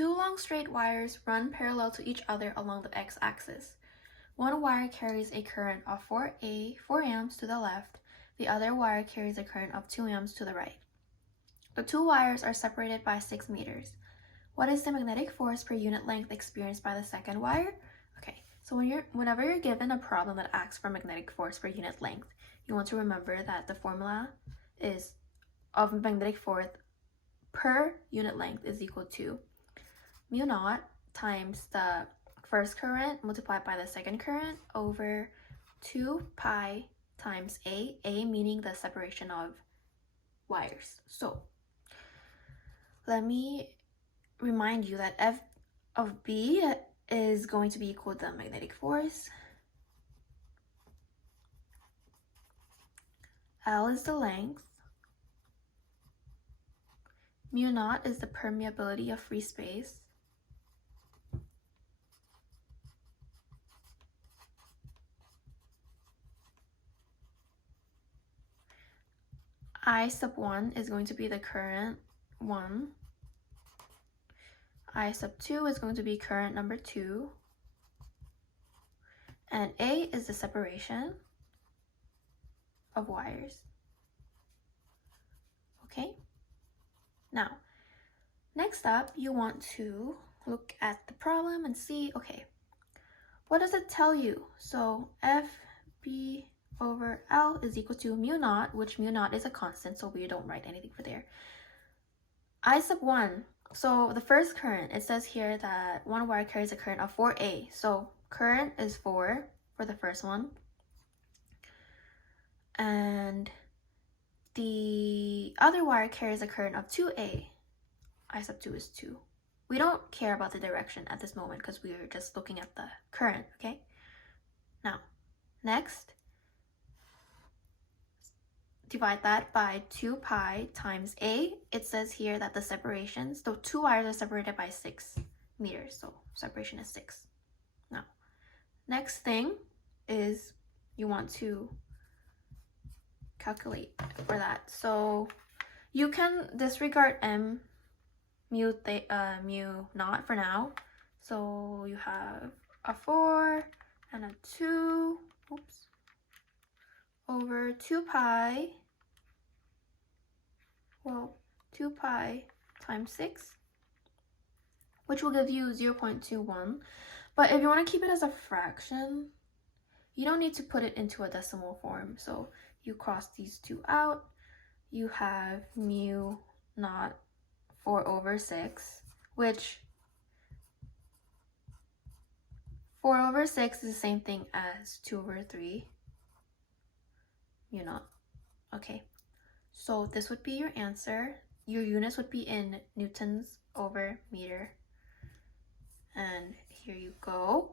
Two long straight wires run parallel to each other along the x-axis. One wire carries a current of 4 amps to the left. The other wire carries a current of 2 amps to the right. The two wires are separated by 6 meters. What is the magnetic force per unit length experienced by the second wire? Okay, so whenever you're given a problem that asks for magnetic force per unit length, you want to remember that the formula is of magnetic force per unit length is equal to mu naught times the first current multiplied by the second current over 2 pi times a meaning the separation of wires. So let me remind you that F of B is going to be equal to the magnetic force. L is the length. Mu naught is the permeability of free space. I sub 1 is going to be the current 1. I sub 2 is going to be current number 2. And A is the separation of wires. Okay? Now, next up, you want to look at the problem and see, okay, what does it tell you? So FB over L is equal to mu naught, which mu naught is a constant, so we don't write anything for there. I sub 1, so the first current, it says here that one wire carries a current of 4A. So current is 4 for the first one. And the other wire carries a current of 2A. I sub 2 is 2. We don't care about the direction at this moment because we're just looking at the current, okay? Now, next, divide that by 2 pi times A. It says here that the separations, the two wires are separated by 6 meters, so separation is 6. Now, next thing is you want to calculate for that. So you can disregard mu naught for now. So you have a 4 and a 2, over 2 pi, 2 pi times 6, which will give you 0.21. But if you want to keep it as a fraction, you don't need to put it into a decimal form. So you cross these two out, you have mu naught 4 over 6, which 4 over 6 is the same thing as 2 over 3 mu naught. Okay, so this would be your answer. Your units would be in newtons over meter. And here you go.